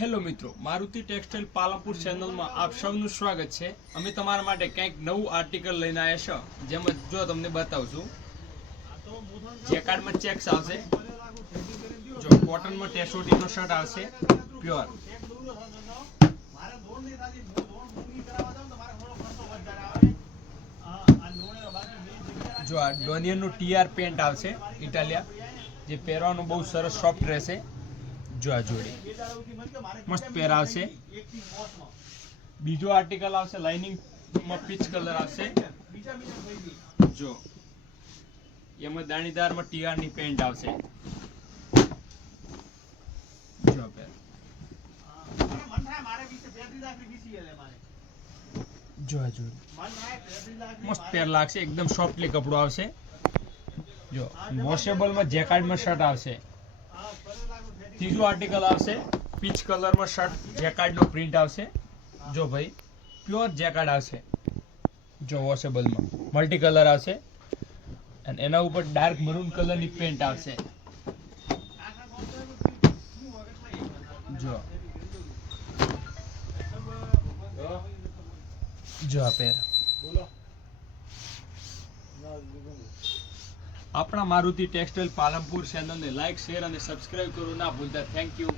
Hello મિત્રો, Maruti textile Palanpur ચેનલમાં આપ સૌનું સ્વાગત છે. અમે તમારા માટે કંઈક નવું આર્ટિકલ લઈને આવ્યા છે. જેમાં જો તમને બતાવું છું, જેકાર્ડમાં ચેક્સ આવશે, જો કોટનમાં ટેસોટીનો શર્ટ આવશે પ્યોર. જો આ ડોનિયરનું ટીઆર પેન્ટ આવશે ઇટાલિયા, જે પહેરવાનું બહુ સરસ સોફ્ટ રહેશે. જો આ જોડી મસ્ત પહેરાવશે. બીજો આર્ટિકલ આવશે લાઇનિંગમાં પીચ કલર આવશે. જો એમાં દાણીદારમાં ટીઆરની પેન્ટ આવશે. જો પહેર, જો આ જોડી મસ્ત પહેર લાગશે, એકદમ સોફ્ટલી કપડું આવશે. જો વોશેબલમાં જેકાર્ડમાં શર્ટ આવશે. ત્રીજો આર્ટિકલ આવશે પીચ કલરમાં શર્ટ, જેકાર્ડનો પ્રિન્ટ આવશે. જો ભાઈ પ્યોર જેકાર્ડ આવશે. જો વોશેબલમાં મલ્ટી કલર આવશે અને એના ઉપર ડાર્ક મરૂન કલરની પેન્ટ આવશે. જો જો આ પેર આપણા મારુતિ ટેક્સટાઇલ પાલનપુર ચેનલને લાઈક, શેર અને સબસ્ક્રાઇબ કરવું ના ભૂલતા. Thank you.